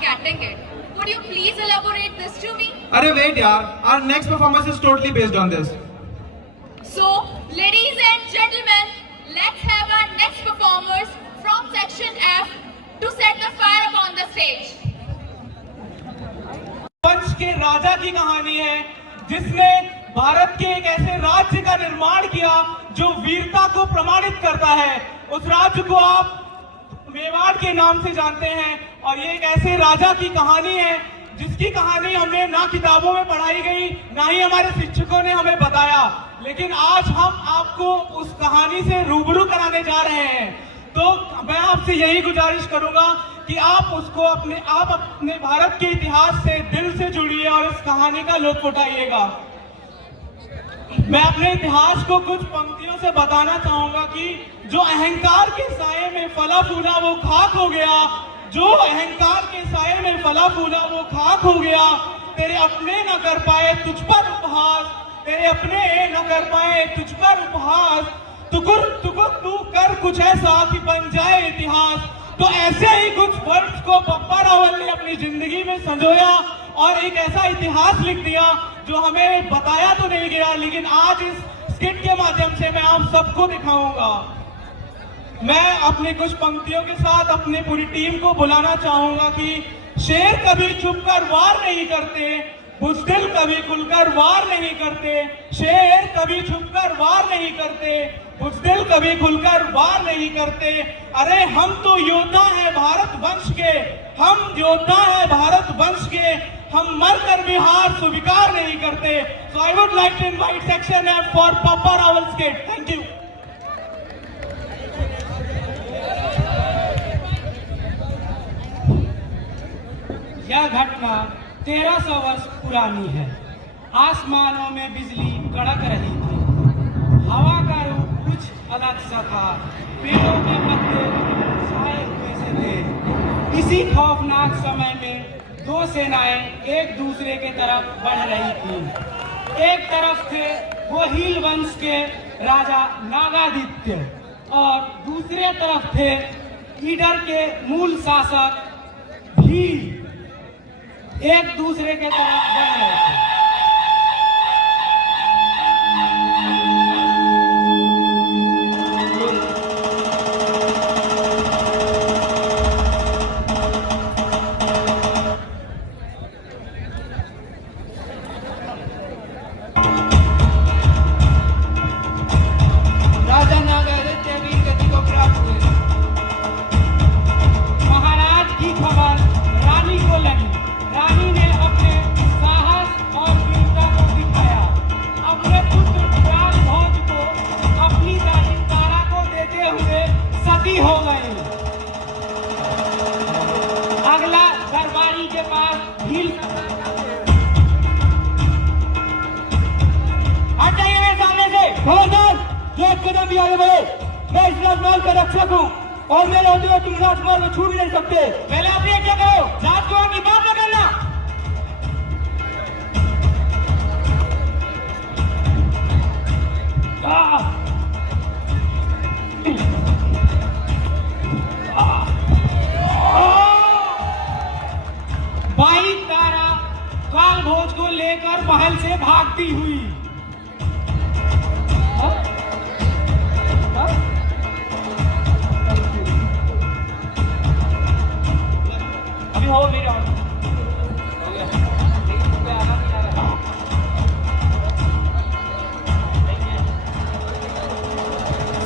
getting it. Could you please elaborate this to me? Arey wait yaar, our next performance is totally based on this. So, ladies and gentlemen, let's have our next performers from section F to set the fire upon the stage. वंश के राजा की कहानी है जिसने भारत के एक ऐसे राज्य का निर्माण किया जो वीरता को प्रमाणित करता है। उस राज्य को आप मेवाड़ के नाम से जानते हैं और ये एक ऐसे राजा की कहानी है जिसकी कहानी हमें ना किताबों में पढ़ाई गई, ना ही हमारे शिक्षकों ने हमें बताया, लेकिन आज हम आपको उस कहानी से रूबरू कराने जा रहे हैं। तो मैं आपसे यही गुजारिश करूंगा कि आप अपने भारत के इतिहास से दिल से जुड़िए और इस कहानी का लुत्फ उठाइएगा। मैं अपने इतिहास को कुछ पंक्तियों से बताना चाहूंगा कि जो अहंकार के साये में फला फूला वो खाक हो गया, जो अहंकार के साये में फला फूला वो खाक हो गया, तेरे अपने न कर पाए तुझ पर उपहास, तेरे अपने न कर पाए तुझ पर उपहास, तू कर कुछ ऐसा कि बन जाए इतिहास। तो ऐसे ही कुछ वर्ड्स को पप्पा रावल ने अपनी जिंदगी में संजोया और एक ऐसा इतिहास लिख दिया जो हमें बताया तो नहीं गया, लेकिन आज इस स्किट के माध्यम से मैं आप सबको दिखाऊंगा। मैं अपने कुछ पंक्तियों के साथ अपनी पूरी टीम को बुलाना चाहूंगा कि शेर कभी चुप कर वार नहीं करते, बुज़दिल कभी खुलकर वार नहीं करते, शेर कभी छुप कर वार नहीं करते, बुज़दिल कभी खुलकर वार नहीं करते। अरे हम तो योद्धा हैं भारत वंश के, हम योद्धा हैं भारत वंश के, हम मर कर भी हार स्वीकार नहीं करते। So I would like to invite section F for Pappa Rawal skit. Thank you. यह घटना 1300 वर्ष पुरानी है। आसमानों में बिजली कड़क रही थी, हवा का रूप कुछ अलग सा था, पेड़ों के पत्ते छाए हुए से थे। इसी खौफनाक समय में दो सेनाएं एक दूसरे के तरफ बढ़ रही थीं। एक तरफ थे वो हील वंश के राजा नागादित्य और दूसरे तरफ थे ईडर के मूल शासक भील। एक दूसरे के तरफ बढ़ रहे थे। राजा नागादित्य वीर गति को प्राप्त हुए। महाराज की खबर रानी को लगी। रानी ने अपने साहस और वीरता को दिखाया। अपने पुत्र प्राणभोज को अपनी दासी तारा को देते हुए सती हो गई। अगला दरबारी के पास भील। हट जाइए मेरे सामने से। खबरदार, जो एक कदम भी आगे बढ़े, मैं इस राजमहल का रक्षक हूँ और मेरे होते हुए तुम राजमहल में छू भी नहीं सकते। पहले आप ये क्या करो, राजकुमार की बात न करना। बाई तारा कालभोज को लेकर महल से भागती हुई। अभी हो मेरे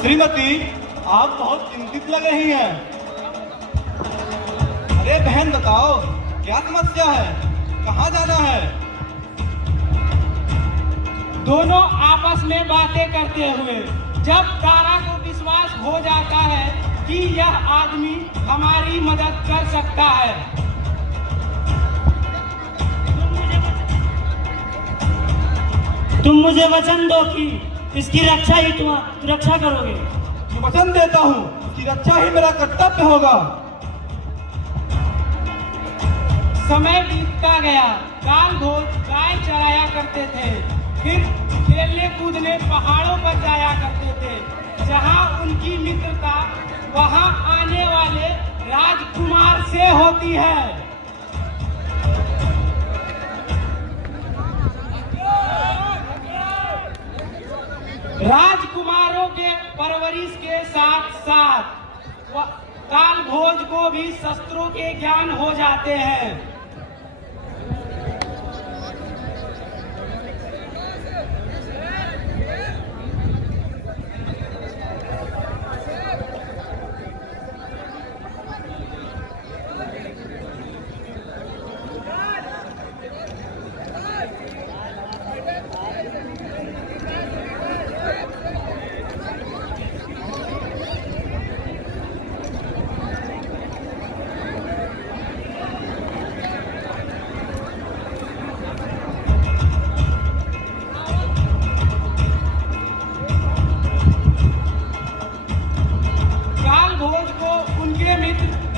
श्रीमती, आप बहुत चिंतित लग रही हैं। अरे बहन बताओ, क्या समस्या है, कहाँ जाना है? दोनों आपस में बातें करते हुए जब तारा को विश्वास हो जाता है कि यह आदमी हमारी मदद कर सकता है, तुम मुझे वचन दो कि इसकी रक्षा ही तुम रक्षा करोगे। मैं वचन देता हूँ, इसकी रक्षा ही मेरा कर्तव्य होगा। समय बीतता गया। कालभोज गाय चराया करते थे, फिर खेलने कूदने पहाड़ों पर जाया करते थे। जहाँ उनकी मित्रता वहाँ आने वाले राजकुमार से होती है। परवरिश के साथ साथ काल भोज को भी शस्त्रों के ज्ञान हो जाते हैं।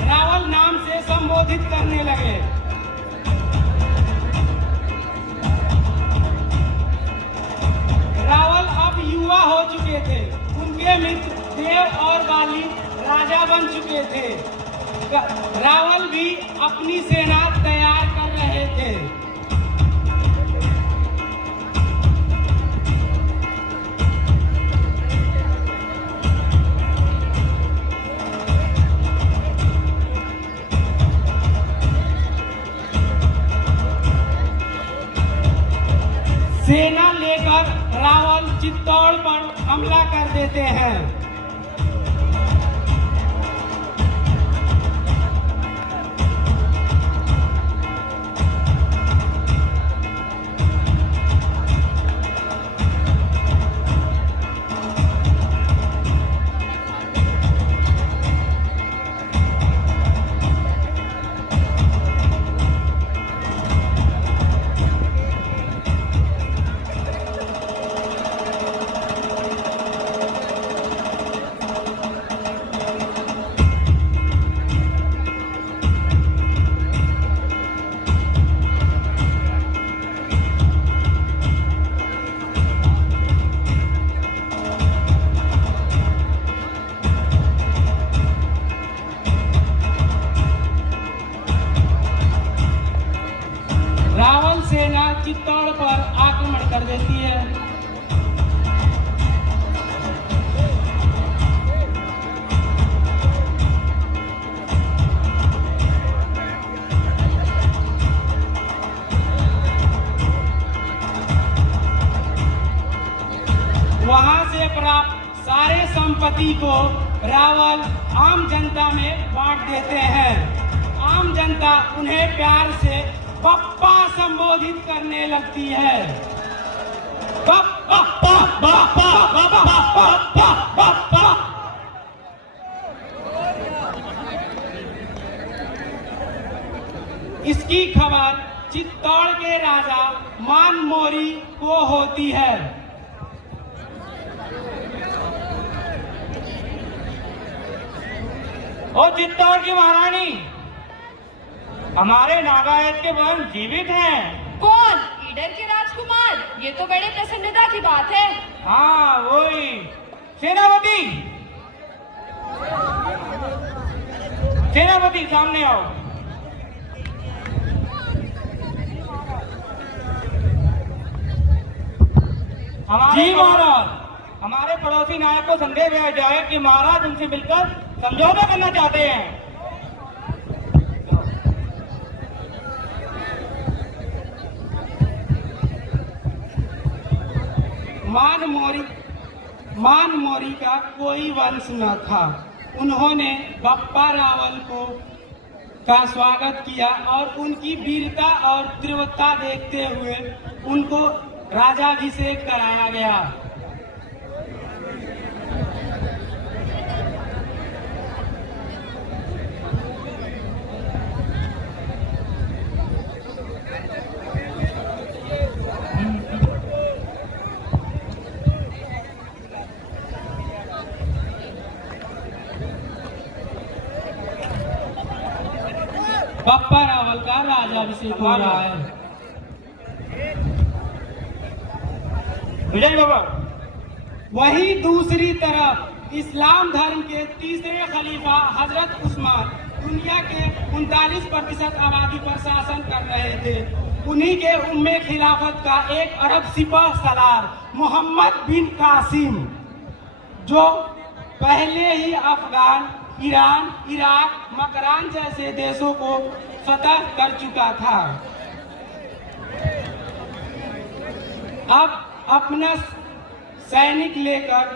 रावल नाम से संबोधित करने लगे। रावल अब युवा हो चुके थे। उनके मित्र देव और बाली राजा बन चुके थे। रावल भी अपनी सेना तैयार कर रहे थे। सेना लेकर रावल चित्तौड़ पर हमला कर देते हैं। रावल सेना चित्तौड़ पर आक्रमण कर देती है। वहां से प्राप्त सारे संपत्ति को रावल आम जनता में बांट देते हैं। आम जनता उन्हें प्यार से पप्पा संबोधित करने लगती है। पप्पा पप्पा पप्पा पप्पा पप्पा। इसकी खबर चित्तौड़ के राजा मान मोरी को होती है। ओ चित्तौड़ की महारानी, हमारे नागायत के वन जीवित हैं। कौन? ईडर के राजकुमार? ये तो बड़े प्रसन्नता की बात है। हाँ वही। सेनापति, सेनापति सामने आओ। जी महाराज। हमारे पड़ोसी नायक को संदेह दिया जाए कि महाराज उनसे मिलकर समझौता करना चाहते हैं। मान मोरी का कोई वंश न था। उन्होंने बप्पा रावल का स्वागत किया और उनकी वीरता और तीव्रता देखते हुए उनको राजाभिषेक कराया गया। बप्पा रावल का राजाभिषेक हो रहा है। विजय बाबा। वहीं दूसरी तरफ इस्लाम धर्म के तीसरे खलीफा हजरत उस्मान दुनिया के 39% आबादी पर शासन कर रहे थे। उन्हीं के उम्मे खिलाफत का एक अरब सिपह सलार मोहम्मद बिन कासिम, जो पहले ही अफगान, ईरान, इराक, मकरान जैसे देशों को फतह कर चुका था। अब अपना सैनिक लेकर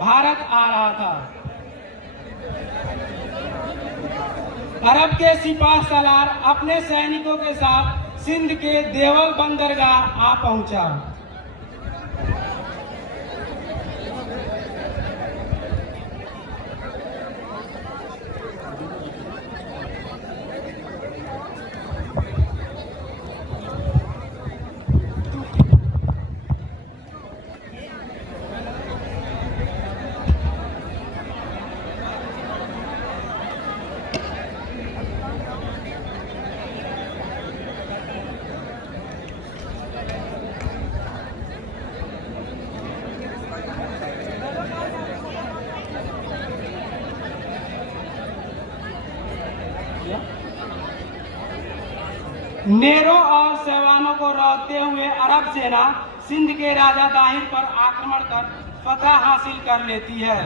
भारत आ रहा था। अरब के सिपाह सलार अपने सैनिकों के साथ सिंध के देवल बंदरगाह आ पहुंचा। नेरो और सैवानों को रोकते हुए अरब सेना सिंध के राजा दाहिर पर आक्रमण कर फतह हासिल कर लेती है।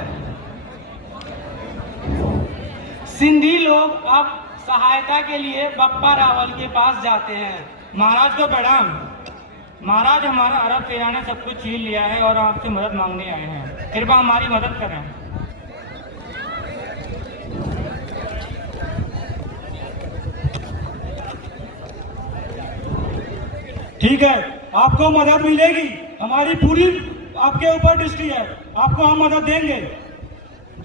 सिंधी लोग अब सहायता के लिए बप्पा रावल के पास जाते हैं। महाराज को प्रणाम। महाराज, हमारा अरब सेना ने सब कुछ छीन लिया है और आपसे मदद मांगने आए हैं। कृपया हमारी मदद करें। ठीक है, आपको मदद मिलेगी। हमारी पूरी आपके ऊपर दृष्टि है, आपको हम मदद देंगे।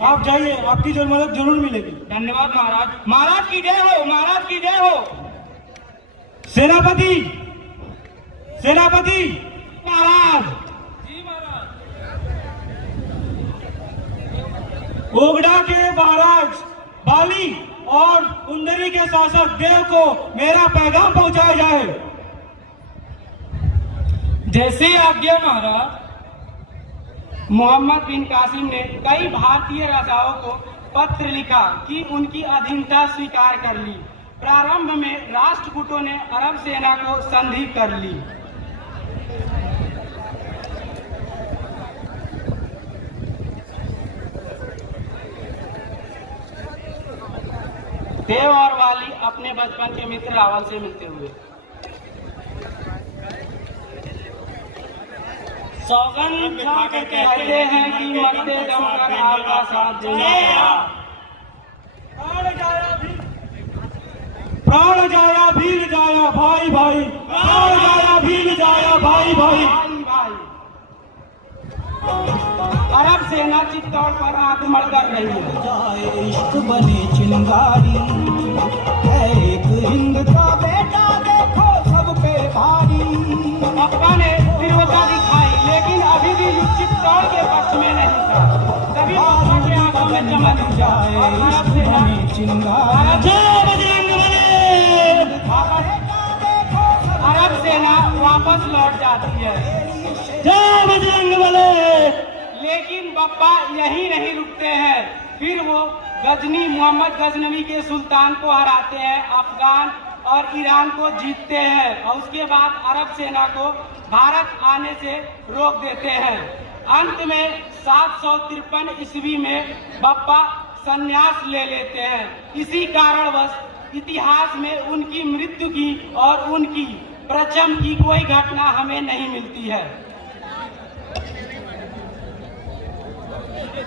आप जाइए, आपकी जो मदद जरूर मिलेगी। धन्यवाद महाराज। महाराज की जय हो, महाराज की जय हो। सेनापति, सेनापति महाराज। जी महाराज। ओगड़ा के महाराज बाली और कुंदरी के शासक देव को मेरा पैगाम पहुंचाया जाए। जैसे आज्ञा महाराज। मोहम्मद बिन कासिम ने कई भारतीय राजाओं को पत्र लिखा कि उनकी अधीनता स्वीकार कर ली। प्रारंभ में राष्ट्रकूटों ने अरब सेना को संधि कर ली। देव और वाली अपने बचपन के मित्र रावल से मिलते हुए सौगंध खा के कहते हैं कि मरते दम तक आपका साथ देंगे। प्राण जाया भील जाया भाई भाई, प्राण जाया भील जाया भाई भाई। अरब सेना चित्तौड़ पर आक्रमण कर रही है। इश्क बने चिंगारी है एक हिंद का बेटा, देखो सब पे भारी। बप्पा ने तीव्रता दिखाई, लेकिन अभी भी युद्ध चित्तौड़ के पक्ष में नहीं था। तभी बप्पा के आंखों में चमक जाए अरब सेना चिंगारी। अरब सेना वापस लौट जाती है। जय बजरंग बली। लेकिन बप्पा यही नहीं रुकते हैं। फिर वो गजनी मोहम्मद गजनवी के सुल्तान को हराते हैं, अफगान और ईरान को जीतते हैं और उसके बाद अरब सेना को भारत आने से रोक देते हैं। अंत में 753 ईस्वी में बप्पा संन्यास ले लेते हैं। इसी कारणवश इतिहास में उनकी मृत्यु की और उनकी प्रचम की कोई घटना हमें नहीं मिलती है।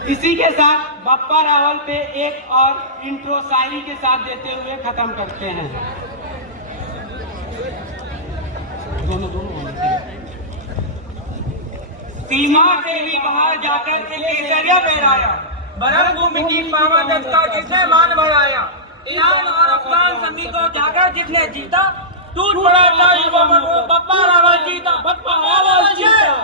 इसी के साथ बप्पा रावल पे एक और इंट्रो शायरी के साथ देते हुए खत्म करते हैं। सीमा से भी बाहर जाकर के केसरिया फहराया, बरम भूमि की पावन का जिसने मान बढ़ाया। ईरान और अफगान संधि को जाकर जिसने जीता, टूट पड़ा था युवा मन, बप्पा रावल जीता, बप्पा रावल जीता।